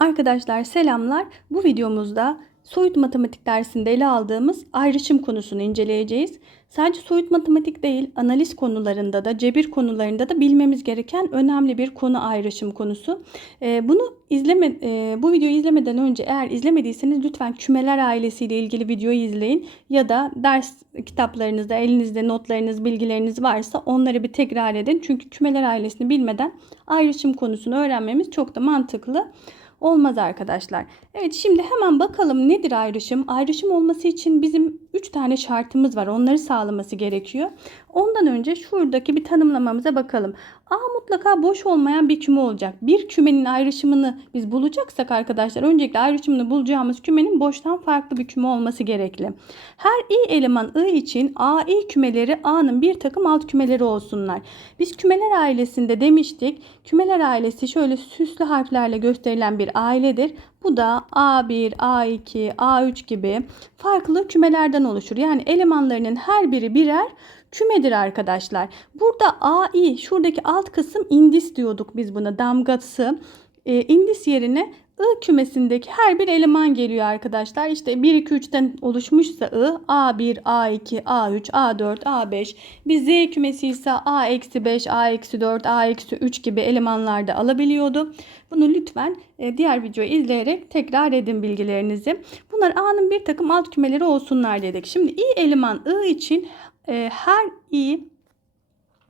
Arkadaşlar selamlar. Bu videomuzda soyut matematik dersinde ele aldığımız ayrışım konusunu inceleyeceğiz. Sadece soyut matematik değil, analiz konularında da, cebir konularında da bilmemiz gereken önemli bir konu ayrışım konusu. Ee, bunu izleme, e, bu videoyu izlemeden önce eğer izlemediyseniz lütfen kümeler ailesiyle ilgili videoyu izleyin ya da ders kitaplarınızda elinizde notlarınız, bilgileriniz varsa onları bir tekrar edin. Çünkü kümeler ailesini bilmeden ayrışım konusunu öğrenmemiz çok da mantıklı olmaz arkadaşlar. Evet şimdi hemen bakalım nedir ayrışım? Ayrışım olması için bizim 3 tane şartımız var. Onları sağlaması gerekiyor. Ondan önce şuradaki bir tanımlamamıza bakalım. A mutlaka boş olmayan bir küme olacak. Bir kümenin ayrışımını biz bulacaksak arkadaşlar öncelikle ayrışımını bulacağımız kümenin boştan farklı bir küme olması gerekli. Her i eleman i için a i kümeleri a'nın bir takım alt kümeleri olsunlar. Biz kümeler ailesinde demiştik. Kümeler ailesi şöyle süslü harflerle gösterilen bir ailedir. Bu da A1, A2, A3 gibi farklı kümelerden oluşur. Yani elemanlarının her biri birer kümedir arkadaşlar. Burada AI şuradaki alt kısım indis diyorduk biz buna damgası. E, indis yerine I kümesindeki her bir eleman geliyor arkadaşlar. İşte 1, 2, 3'ten oluşmuşsa I, A1, A2, A3, A4, A5. Bir Z kümesi ise A-5, A-4, A-3 gibi elemanlar da alabiliyordu. Bunu lütfen e, diğer videoyu izleyerek tekrar edin bilgilerinizi. Bunlar A'nın bir takım alt kümeleri olsunlar dedik. Şimdi i eleman I için e, her i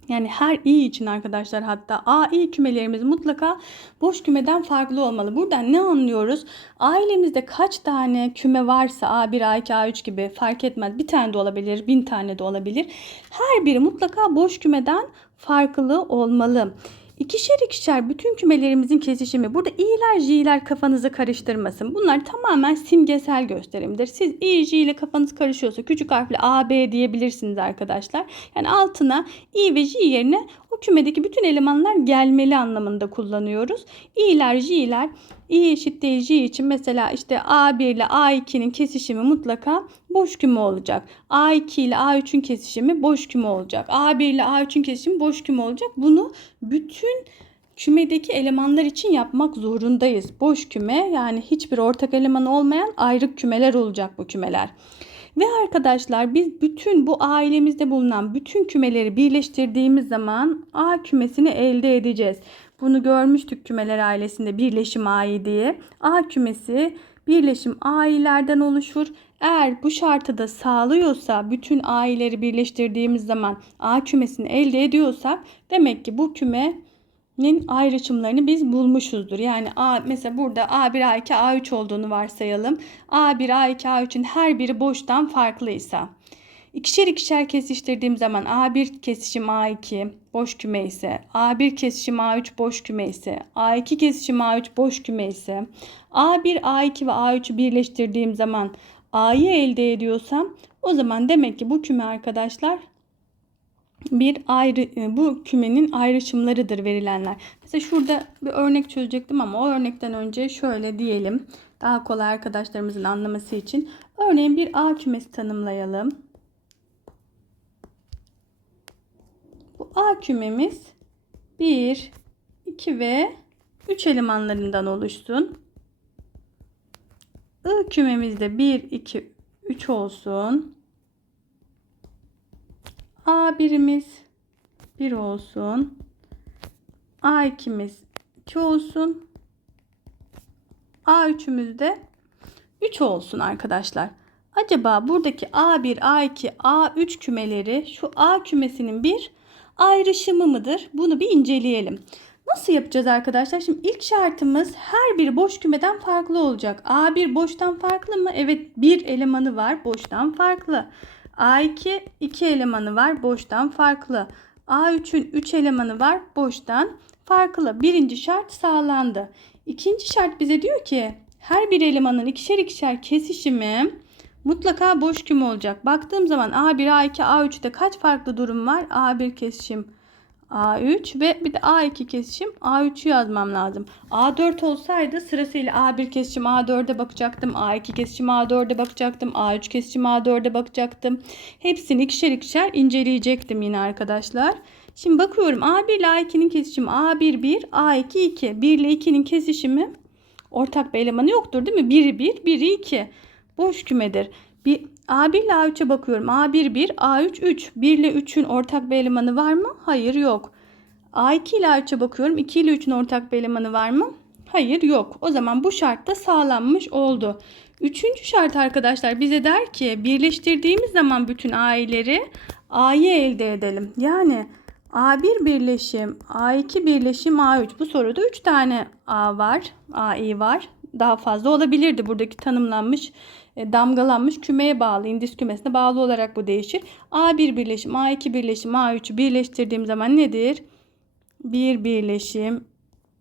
yani her i için arkadaşlar hatta a i kümelerimiz mutlaka boş kümeden farklı olmalı. Buradan ne anlıyoruz? Ailemizde kaç tane küme varsa a1, a2, a3 gibi fark etmez. Bir tane de olabilir, bin tane de olabilir. Her biri mutlaka boş kümeden farklı olmalı. İkişer ikişer bütün kümelerimizin kesişimi. Burada i'ler j'ler kafanızı karıştırmasın. Bunlar tamamen simgesel gösterimdir. Siz i j ile kafanız karışıyorsa küçük harfle a b diyebilirsiniz arkadaşlar. Yani altına i ve j yerine o kümedeki bütün elemanlar gelmeli anlamında kullanıyoruz. i'ler j'ler i j için mesela işte a1 ile a2'nin kesişimi mutlaka boş küme olacak. a2 ile a3'ün kesişimi boş küme olacak. a1 ile a3'ün kesişimi boş küme olacak. Bunu bütün kümedeki elemanlar için yapmak zorundayız. Boş küme yani hiçbir ortak eleman olmayan ayrı kümeler olacak bu kümeler. Ve arkadaşlar biz bütün bu ailemizde bulunan bütün kümeleri birleştirdiğimiz zaman A kümesini elde edeceğiz. Bunu görmüştük kümeler ailesinde birleşim A'yı diye. A kümesi birleşim A'yilerden oluşur. Eğer bu şartı da sağlıyorsa bütün A'yileri birleştirdiğimiz zaman A kümesini elde ediyorsak demek ki bu küme nin ayrışımlarını biz bulmuşuzdur. Yani A mesela burada A1, A2, A3 olduğunu varsayalım. A1, A2, A3'ün her biri boştan farklıysa. İkişer ikişer kesiştirdiğim zaman A1 kesişim A2 boş küme ise, A1 kesişim A3 boş küme ise, A2 kesişim A3 boş küme ise, A1, A2 ve A3'ü birleştirdiğim zaman A'yı elde ediyorsam o zaman demek ki bu küme arkadaşlar bir ayrı e, bu kümenin ayrışımlarıdır verilenler. Mesela şurada bir örnek çözecektim ama o örnekten önce şöyle diyelim. Daha kolay arkadaşlarımızın anlaması için. Örneğin bir A kümesi tanımlayalım. Bu A kümemiz 1, 2 ve 3 elemanlarından oluşsun. I kümemizde 1, 2, 3 olsun. A1'imiz 1 olsun. A2'miz 2 olsun. A3'ümüz de 3 olsun arkadaşlar. Acaba buradaki A1, A2, A3 kümeleri şu A kümesinin bir ayrışımı mıdır? Bunu bir inceleyelim. Nasıl yapacağız arkadaşlar? Şimdi ilk şartımız her bir boş kümeden farklı olacak. A1 boştan farklı mı? Evet bir elemanı var boştan farklı. A2 2 elemanı var boştan farklı. A3'ün 3 elemanı var boştan farklı. Birinci şart sağlandı. İkinci şart bize diyor ki her bir elemanın ikişer ikişer kesişimi mutlaka boş küme olacak. Baktığım zaman A1, A2, A3'te kaç farklı durum var? A1 kesişim A3 ve bir de A2 kesişim A3'ü yazmam lazım. A4 olsaydı sırasıyla A1 kesişim A4'e bakacaktım. A2 kesişim A4'e bakacaktım. A3 kesişim A4'e bakacaktım. Hepsini ikişer ikişer inceleyecektim yine arkadaşlar. Şimdi bakıyorum A1 ile A2'nin kesişimi A1 1, A2 2. 1 ile 2'nin kesişimi ortak bir elemanı yoktur değil mi? Biri 1, biri 2. Boş kümedir. Bir A1 ile A3'e bakıyorum. A1 1, A3 3. 1 ile 3'ün ortak bir elemanı var mı? Hayır yok. A2 ile A3'e bakıyorum. 2 ile 3'ün ortak bir elemanı var mı? Hayır yok. O zaman bu şart da sağlanmış oldu. Üçüncü şart arkadaşlar bize der ki birleştirdiğimiz zaman bütün A'leri A'yı elde edelim. Yani A1 birleşim, A2 birleşim, A3. Bu soruda 3 tane A var, AI var. Daha fazla olabilirdi. Buradaki tanımlanmış, damgalanmış kümeye bağlı, indis kümesine bağlı olarak bu değişir. A1 birleşim, A2 birleşim, A3'ü birleştirdiğim zaman nedir? 1 birleşim,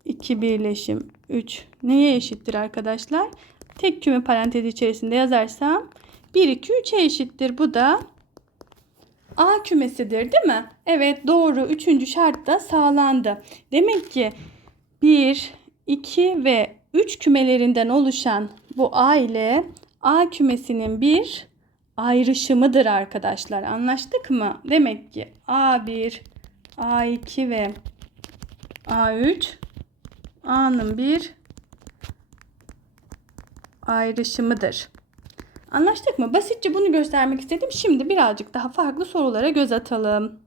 2 birleşim, 3 neye eşittir arkadaşlar? Tek küme parantezi içerisinde yazarsam 1, 2, 3'e eşittir. Bu da A kümesidir değil mi? Evet doğru. Üçüncü şart da sağlandı. Demek ki 1, 2 ve 3 kümelerinden oluşan bu A ile A kümesinin bir ayrışımıdır arkadaşlar. Anlaştık mı? Demek ki A1, A2 ve A3 A'nın bir ayrışımıdır. Anlaştık mı? Basitçe bunu göstermek istedim. Şimdi birazcık daha farklı sorulara göz atalım.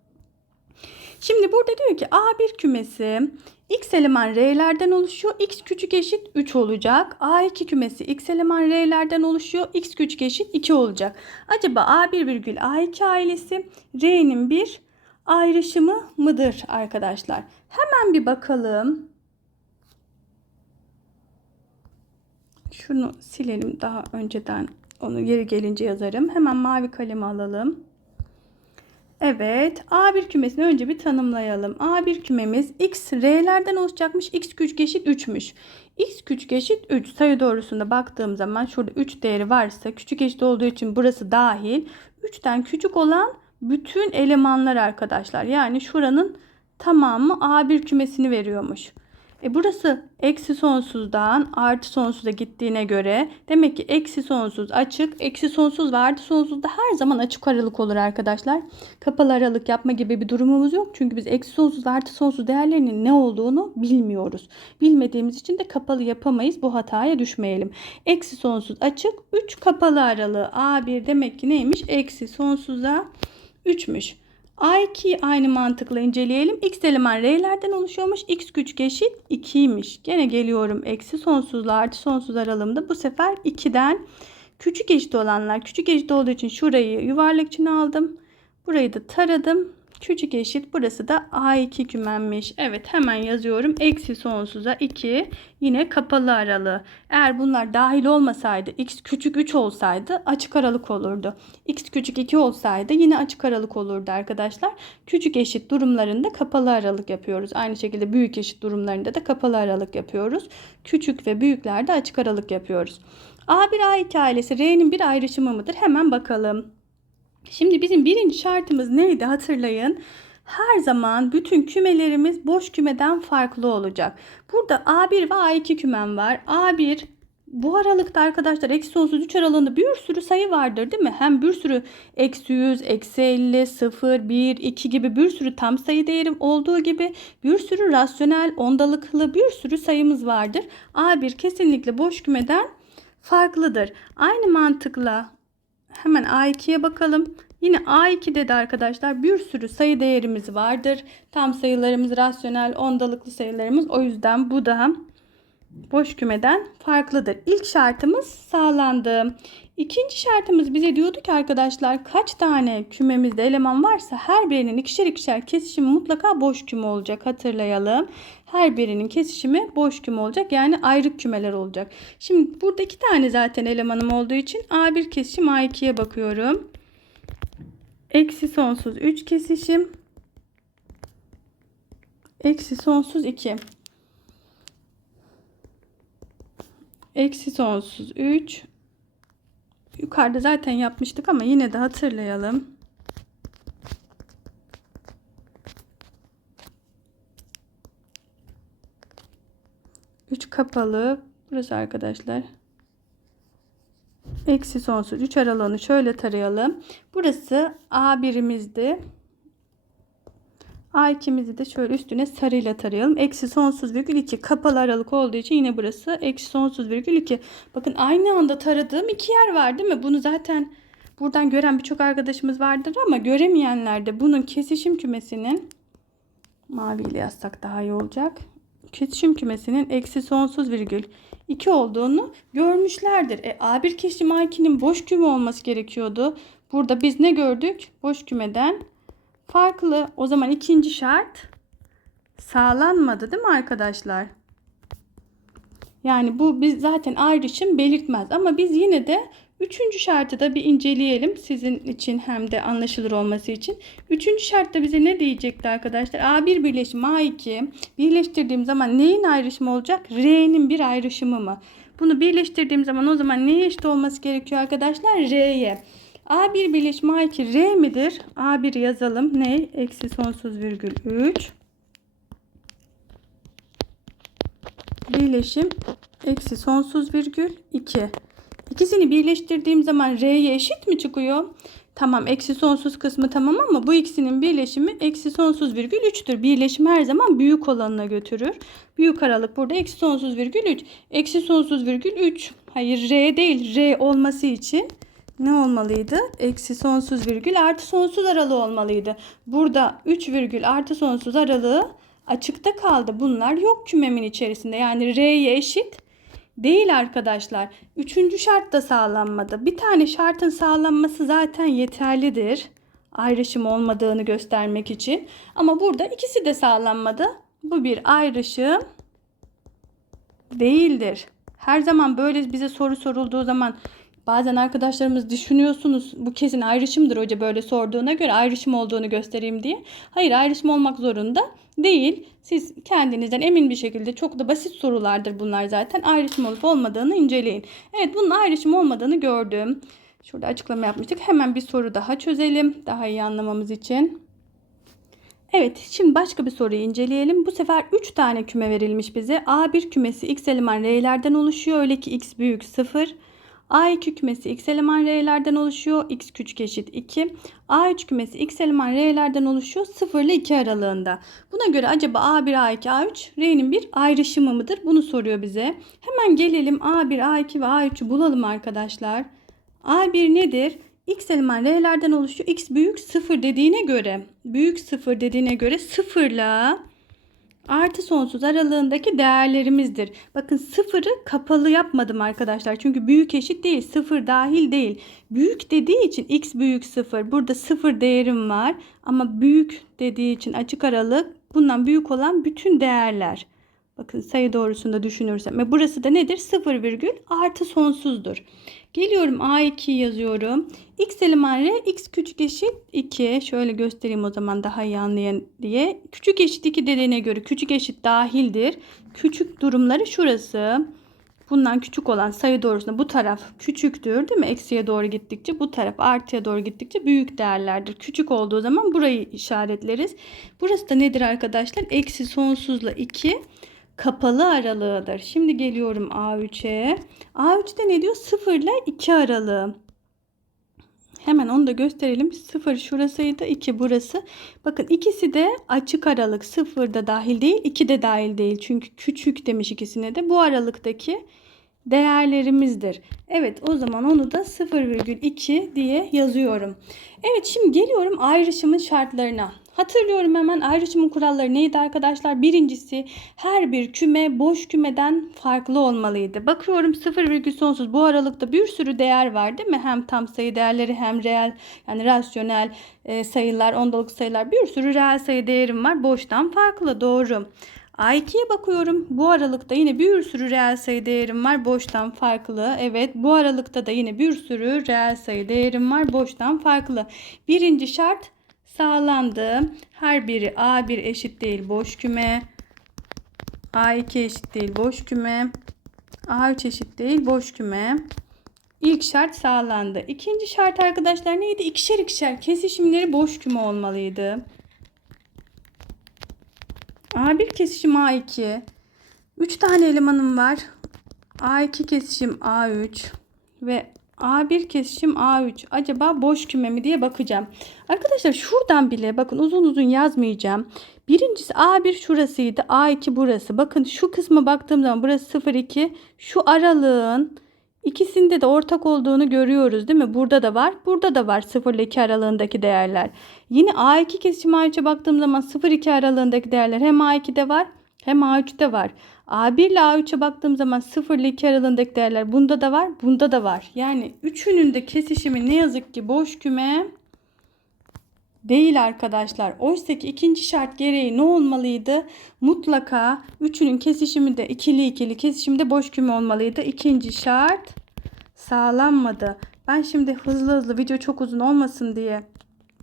Şimdi burada diyor ki A1 kümesi x eleman R'lerden oluşuyor. x küçük eşit 3 olacak. A2 kümesi x eleman R'lerden oluşuyor. x küçük eşit 2 olacak. Acaba A1 virgül A2 ailesi R'nin bir ayrışımı mıdır arkadaşlar? Hemen bir bakalım. Şunu silelim daha önceden onu yeri gelince yazarım. Hemen mavi kalemi alalım. Evet. A1 kümesini önce bir tanımlayalım. A1 kümemiz x r'lerden oluşacakmış. x küçük eşit 3'müş. x küçük eşit 3 sayı doğrusunda baktığım zaman şurada 3 değeri varsa küçük eşit olduğu için burası dahil. 3'ten küçük olan bütün elemanlar arkadaşlar. Yani şuranın tamamı A1 kümesini veriyormuş. E burası eksi sonsuzdan artı sonsuza gittiğine göre demek ki eksi sonsuz açık, eksi sonsuz ve artı sonsuzda her zaman açık aralık olur arkadaşlar. Kapalı aralık yapma gibi bir durumumuz yok. Çünkü biz eksi sonsuz artı sonsuz değerlerinin ne olduğunu bilmiyoruz. Bilmediğimiz için de kapalı yapamayız. Bu hataya düşmeyelim. Eksi sonsuz açık, 3 kapalı aralığı. A1 demek ki neymiş? Eksi sonsuza 3'müş. A2'yi aynı mantıkla inceleyelim. X eleman R'lerden oluşuyormuş. X küçük eşit 2'ymiş. Gene geliyorum eksi sonsuzla artı sonsuz aralığımda. Bu sefer 2'den küçük eşit olanlar. Küçük eşit olduğu için şurayı yuvarlak içine aldım. Burayı da taradım. Küçük eşit burası da A2 kümemmiş. Evet hemen yazıyorum. Eksi sonsuza 2 yine kapalı aralığı. Eğer bunlar dahil olmasaydı x küçük 3 olsaydı açık aralık olurdu. x küçük 2 olsaydı yine açık aralık olurdu arkadaşlar. Küçük eşit durumlarında kapalı aralık yapıyoruz. Aynı şekilde büyük eşit durumlarında da kapalı aralık yapıyoruz. Küçük ve büyüklerde açık aralık yapıyoruz. A1 A2 ailesi R'nin bir ayrışımı mıdır? Hemen bakalım. Şimdi bizim birinci şartımız neydi hatırlayın. Her zaman bütün kümelerimiz boş kümeden farklı olacak. Burada A1 ve A2 kümem var. A1 bu aralıkta arkadaşlar eksi sonsuz 3 aralığında bir sürü sayı vardır değil mi? Hem bir sürü eksi 100, eksi 50, 0, 1, 2 gibi bir sürü tam sayı değerim olduğu gibi bir sürü rasyonel, ondalıklı bir sürü sayımız vardır. A1 kesinlikle boş kümeden farklıdır. Aynı mantıkla Hemen A2'ye bakalım. Yine A2'de de arkadaşlar bir sürü sayı değerimiz vardır. Tam sayılarımız, rasyonel, ondalıklı sayılarımız. O yüzden bu da boş kümeden farklıdır. İlk şartımız sağlandı. İkinci şartımız bize diyordu ki arkadaşlar kaç tane kümemizde eleman varsa her birinin ikişer ikişer kesişimi mutlaka boş küme olacak. Hatırlayalım. Her birinin kesişimi boş küme olacak. Yani ayrık kümeler olacak. Şimdi burada iki tane zaten elemanım olduğu için A1 kesişim A2'ye bakıyorum. Eksi sonsuz 3 kesişim. Eksi sonsuz 2. Eksi sonsuz 3. Yukarıda zaten yapmıştık ama yine de hatırlayalım. Kapalı. Burası arkadaşlar. Eksi sonsuz 3 aralığını şöyle tarayalım. Burası A birimizdi. A2'mizi de şöyle üstüne sarıyla tarayalım. Eksi sonsuz virgül 2. Kapalı aralık olduğu için yine burası eksi sonsuz virgül 2. Bakın aynı anda taradığım iki yer var değil mi? Bunu zaten buradan gören birçok arkadaşımız vardır ama göremeyenler de bunun kesişim kümesinin maviyle yazsak daha iyi olacak. Kesişim kümesinin eksi sonsuz virgül 2 olduğunu görmüşlerdir. E, A1 kesişim A2'nin boş küme olması gerekiyordu. Burada biz ne gördük? Boş kümeden farklı. O zaman ikinci şart sağlanmadı değil mi arkadaşlar? Yani bu biz zaten ayrışım belirtmez ama biz yine de üçüncü şartı da bir inceleyelim sizin için hem de anlaşılır olması için. Üçüncü şartta bize ne diyecekti arkadaşlar? A1 birleşim A2 birleştirdiğim zaman neyin ayrışımı olacak? R'nin bir ayrışımı mı? Bunu birleştirdiğim zaman o zaman neye eşit olması gerekiyor arkadaşlar? R'ye. A1 birleşim A2 R midir? A1 yazalım. Ne? Eksi sonsuz virgül 3. Birleşim eksi sonsuz virgül 2. İkisini birleştirdiğim zaman R'ye eşit mi çıkıyor? Tamam eksi sonsuz kısmı tamam ama bu ikisinin birleşimi eksi sonsuz virgül 3'tür. Birleşim her zaman büyük olanına götürür. Büyük aralık burada eksi sonsuz virgül 3. Eksi sonsuz virgül 3. Hayır R değil. R olması için ne olmalıydı? Eksi sonsuz virgül artı sonsuz aralığı olmalıydı. Burada 3 virgül artı sonsuz aralığı açıkta kaldı. Bunlar yok kümemin içerisinde. Yani R'ye eşit değil arkadaşlar. Üçüncü şart da sağlanmadı. Bir tane şartın sağlanması zaten yeterlidir. Ayrışım olmadığını göstermek için. Ama burada ikisi de sağlanmadı. Bu bir ayrışım değildir. Her zaman böyle bize soru sorulduğu zaman bazen arkadaşlarımız düşünüyorsunuz bu kesin ayrışımdır hoca böyle sorduğuna göre ayrışım olduğunu göstereyim diye. Hayır ayrışım olmak zorunda değil. Siz kendinizden emin bir şekilde çok da basit sorulardır bunlar zaten. Ayrışım olup olmadığını inceleyin. Evet bunun ayrışım olmadığını gördüm. Şurada açıklama yapmıştık. Hemen bir soru daha çözelim. Daha iyi anlamamız için. Evet şimdi başka bir soruyu inceleyelim. Bu sefer 3 tane küme verilmiş bize. A1 kümesi x eleman r'lerden oluşuyor. Öyle ki x büyük 0. A2 kümesi x eleman r'lerden oluşuyor. x küçük eşit 2. A3 kümesi x eleman r'lerden oluşuyor. 0 ile 2 aralığında. Buna göre acaba A1, A2, A3 r'nin bir ayrışımı mıdır? Bunu soruyor bize. Hemen gelelim A1, A2 ve A3'ü bulalım arkadaşlar. A1 nedir? X eleman R'lerden oluşuyor. X büyük 0 dediğine göre, büyük 0 dediğine göre 0 ile artı sonsuz aralığındaki değerlerimizdir. Bakın sıfırı kapalı yapmadım arkadaşlar. Çünkü büyük eşit değil. Sıfır dahil değil. Büyük dediği için x büyük sıfır. Burada sıfır değerim var. Ama büyük dediği için açık aralık bundan büyük olan bütün değerler. Bakın sayı doğrusunda düşünürsem. Ve burası da nedir? 0 virgül artı sonsuzdur. Geliyorum A2 yazıyorum. X eleman R x küçük eşit 2. Şöyle göstereyim o zaman daha iyi anlayan diye. Küçük eşit 2 dediğine göre küçük eşit dahildir. Küçük durumları şurası. Bundan küçük olan sayı doğrusunda bu taraf küçüktür değil mi? Eksiye doğru gittikçe bu taraf artıya doğru gittikçe büyük değerlerdir. Küçük olduğu zaman burayı işaretleriz. Burası da nedir arkadaşlar? Eksi sonsuzla 2 kapalı aralığıdır. Şimdi geliyorum A3'e. A3'te ne diyor? 0 ile 2 aralığı. Hemen onu da gösterelim. 0 şurasıydı. 2 burası. Bakın ikisi de açık aralık. 0 da dahil değil. 2 de dahil değil. Çünkü küçük demiş ikisine de. Bu aralıktaki değerlerimizdir. Evet o zaman onu da 0,2 diye yazıyorum. Evet şimdi geliyorum ayrışımın şartlarına. Hatırlıyorum hemen ayrışımın kuralları neydi arkadaşlar? Birincisi her bir küme boş kümeden farklı olmalıydı. Bakıyorum 0 sonsuz bu aralıkta bir sürü değer var değil mi? Hem tam sayı değerleri hem reel yani rasyonel e, sayılar, ondalık sayılar bir sürü reel sayı değerim var. Boştan farklı doğru. A2'ye bakıyorum. Bu aralıkta yine bir sürü reel sayı değerim var. Boştan farklı. Evet bu aralıkta da yine bir sürü reel sayı değerim var. Boştan farklı. Birinci şart sağlandı. Her biri A1 eşit değil boş küme. A2 eşit değil boş küme. A3 eşit değil boş küme. İlk şart sağlandı. İkinci şart arkadaşlar neydi? İkişer ikişer kesişimleri boş küme olmalıydı. A1 kesişim A2. 3 tane elemanım var. A2 kesişim A3 ve A1 kesişim A3 acaba boş küme mi diye bakacağım. Arkadaşlar şuradan bile bakın uzun uzun yazmayacağım. Birincisi A1 şurasıydı. A2 burası. Bakın şu kısma baktığım zaman burası 0,2. Şu aralığın ikisinde de ortak olduğunu görüyoruz değil mi? Burada da var. Burada da var 0 ile 2 aralığındaki değerler. Yine A2 kesişim A3'e baktığım zaman 0-2 aralığındaki değerler hem A2'de var hem A3'te var. A1 ile A3'e baktığım zaman 0 ile 2 aralığındaki değerler bunda da var, bunda da var. Yani üçünün de kesişimi ne yazık ki boş küme değil arkadaşlar. Oysa ki ikinci şart gereği ne olmalıydı? Mutlaka üçünün kesişimi de ikili ikili kesişimde boş küme olmalıydı. İkinci şart sağlanmadı. Ben şimdi hızlı hızlı video çok uzun olmasın diye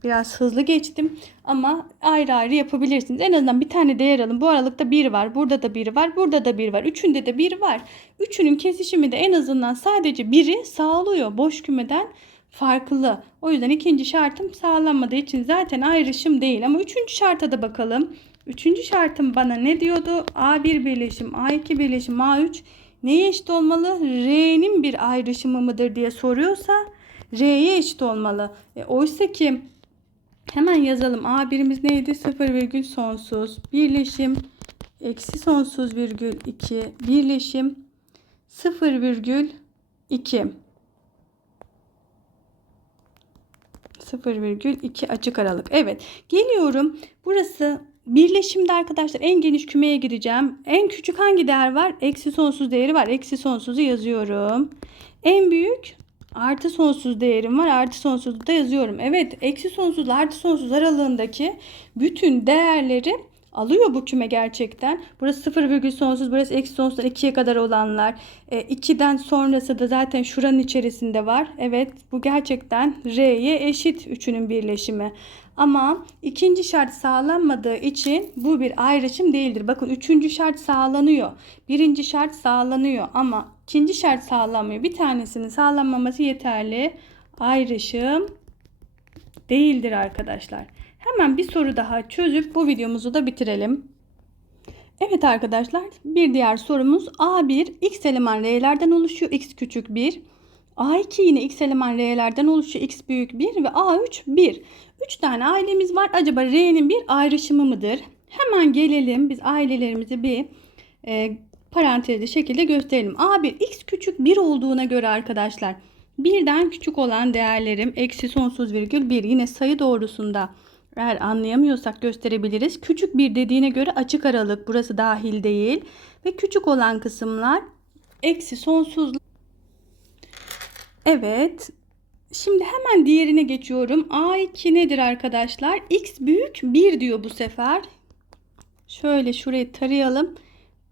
biraz hızlı geçtim ama ayrı ayrı yapabilirsiniz. En azından bir tane değer alın. Bu aralıkta 1 var, burada da 1 var, burada da 1 var. Üçünde de 1 var. Üçünün kesişimi de en azından sadece biri sağlıyor. Boş kümeden farklı. O yüzden ikinci şartım sağlanmadığı için zaten ayrışım değil. Ama üçüncü şarta da bakalım. Üçüncü şartım bana ne diyordu? A1 birleşim, A2 birleşim, A3 neye eşit olmalı? R'nin bir ayrışımı mıdır diye soruyorsa R'ye eşit olmalı. E, oysa ki hemen yazalım. A1'imiz neydi? 0 virgül sonsuz. Birleşim eksi sonsuz virgül 2. Birleşim 0 virgül 2. 0,2 açık aralık. Evet. Geliyorum. Burası birleşimde arkadaşlar en geniş kümeye gireceğim. En küçük hangi değer var? Eksi sonsuz değeri var. Eksi sonsuzu yazıyorum. En büyük artı sonsuz değerim var. Artı sonsuzu da yazıyorum. Evet. Eksi sonsuz artı sonsuz aralığındaki bütün değerleri alıyor bu küme gerçekten. Burası 0 virgül sonsuz, burası eksi sonsuzdan 2'ye kadar olanlar. E, 2'den sonrası da zaten şuranın içerisinde var. Evet bu gerçekten R'ye eşit üçünün birleşimi. Ama ikinci şart sağlanmadığı için bu bir ayrışım değildir. Bakın üçüncü şart sağlanıyor. Birinci şart sağlanıyor ama ikinci şart sağlanmıyor. Bir tanesinin sağlanmaması yeterli. Ayrışım değildir arkadaşlar. Hemen bir soru daha çözüp bu videomuzu da bitirelim. Evet arkadaşlar bir diğer sorumuz A1 x eleman R'lerden oluşuyor. x küçük 1. A2 yine x eleman R'lerden oluşuyor. x büyük 1 ve A3 1. 3 tane ailemiz var. Acaba R'nin bir ayrışımı mıdır? Hemen gelelim biz ailelerimizi bir e, parantezli şekilde gösterelim. A1 x küçük 1 olduğuna göre arkadaşlar birden küçük olan değerlerim eksi sonsuz virgül 1 yine sayı doğrusunda eğer anlayamıyorsak gösterebiliriz. Küçük bir dediğine göre açık aralık burası dahil değil. Ve küçük olan kısımlar eksi sonsuz. Evet. Şimdi hemen diğerine geçiyorum. A2 nedir arkadaşlar? X büyük 1 diyor bu sefer. Şöyle şurayı tarayalım.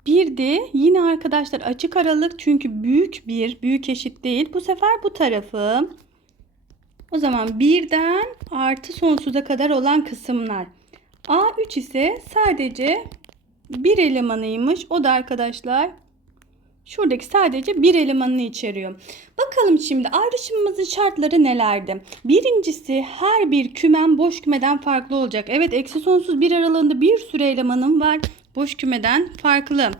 Bir de yine arkadaşlar açık aralık çünkü büyük bir büyük eşit değil. Bu sefer bu tarafı. O zaman birden artı sonsuza kadar olan kısımlar. A3 ise sadece bir elemanıymış. O da arkadaşlar şuradaki sadece bir elemanını içeriyor. Bakalım şimdi ayrışımımızın şartları nelerdi? Birincisi her bir kümen boş kümeden farklı olacak. Evet eksi sonsuz bir aralığında bir sürü elemanım var. Boş kümeden farklı.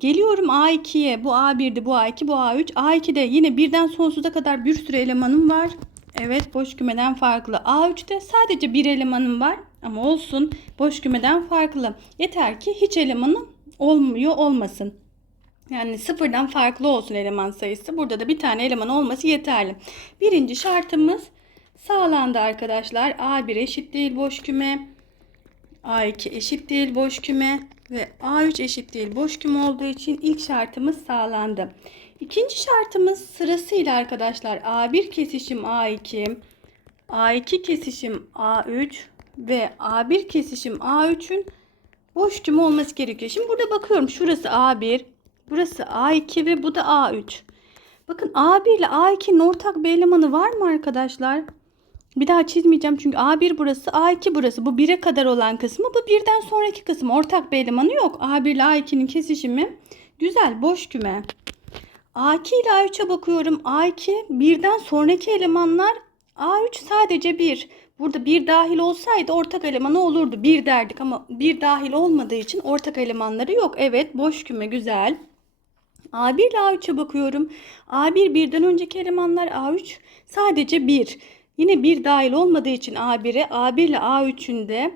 Geliyorum A2'ye. Bu A1'di, bu A2, bu A3. A2'de yine birden sonsuza kadar bir sürü elemanım var. Evet boş kümeden farklı. A3'te sadece bir elemanım var ama olsun boş kümeden farklı. Yeter ki hiç elemanım olmuyor olmasın. Yani sıfırdan farklı olsun eleman sayısı. Burada da bir tane eleman olması yeterli. Birinci şartımız sağlandı arkadaşlar. A1 eşit değil boş küme. A2 eşit değil boş küme. Ve A3 eşit değil boş küme olduğu için ilk şartımız sağlandı. İkinci şartımız sırasıyla arkadaşlar A1 kesişim A2, A2 kesişim A3 ve A1 kesişim A3'ün boş küme olması gerekiyor. Şimdi burada bakıyorum şurası A1, burası A2 ve bu da A3. Bakın A1 ile A2'nin ortak bir elemanı var mı arkadaşlar? Bir daha çizmeyeceğim çünkü A1 burası, A2 burası. Bu 1'e kadar olan kısmı, bu birden sonraki kısmı. Ortak bir elemanı yok. A1 ile A2'nin kesişimi güzel, boş küme. A2 ile A3'e bakıyorum. A2 birden sonraki elemanlar A3 sadece 1. Burada bir dahil olsaydı ortak elemanı olurdu. Bir derdik ama bir dahil olmadığı için ortak elemanları yok. Evet boş küme güzel. A1 ile A3'e bakıyorum. A1 birden önceki elemanlar A3 sadece 1. Yine 1 dahil olmadığı için A1'e A1 ile A3'ün de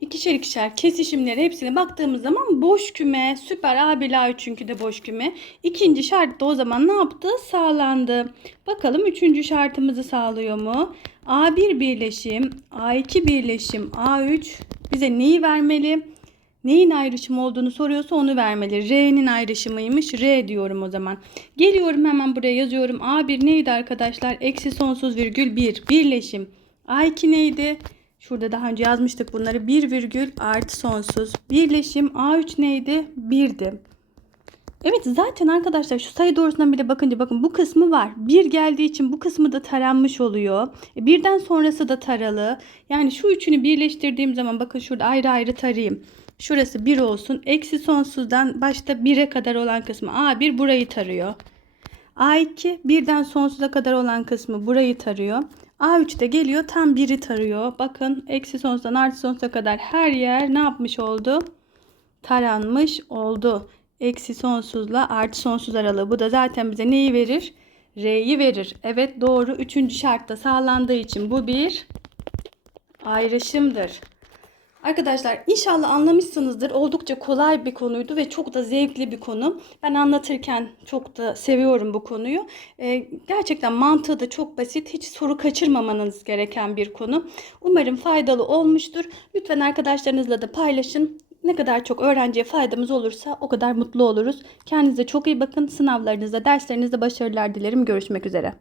ikişer ikişer kesişimleri hepsine baktığımız zaman boş küme. Süper A1 ile A3'ünkü de boş küme. İkinci şart da o zaman ne yaptı? Sağlandı. Bakalım üçüncü şartımızı sağlıyor mu? A1 birleşim, A2 birleşim, A3 bize neyi vermeli? Neyin ayrışımı olduğunu soruyorsa onu vermeli. R'nin ayrışımıymış. R diyorum o zaman. Geliyorum hemen buraya yazıyorum. A1 neydi arkadaşlar? Eksi sonsuz virgül 1. Birleşim. A2 neydi? Şurada daha önce yazmıştık bunları. 1 virgül artı sonsuz. Birleşim. A3 neydi? 1'di. Evet zaten arkadaşlar şu sayı doğrusundan bile bakınca bakın bu kısmı var. Bir geldiği için bu kısmı da taranmış oluyor. E, birden sonrası da taralı. Yani şu üçünü birleştirdiğim zaman bakın şurada ayrı ayrı tarayayım. Şurası 1 olsun. Eksi sonsuzdan başta 1'e kadar olan kısmı A1 burayı tarıyor. A2 birden sonsuza kadar olan kısmı burayı tarıyor. A3 de geliyor tam 1'i tarıyor. Bakın eksi sonsuzdan artı sonsuza kadar her yer ne yapmış oldu? taranmış oldu. Eksi sonsuzla artı sonsuz aralığı. Bu da zaten bize neyi verir? R'yi verir. Evet doğru. Üçüncü şartta sağlandığı için bu bir ayrışımdır. Arkadaşlar inşallah anlamışsınızdır. Oldukça kolay bir konuydu ve çok da zevkli bir konu. Ben anlatırken çok da seviyorum bu konuyu. Ee, gerçekten mantığı da çok basit. Hiç soru kaçırmamanız gereken bir konu. Umarım faydalı olmuştur. Lütfen arkadaşlarınızla da paylaşın. Ne kadar çok öğrenciye faydamız olursa o kadar mutlu oluruz. Kendinize çok iyi bakın. Sınavlarınızda, derslerinizde başarılar dilerim. Görüşmek üzere.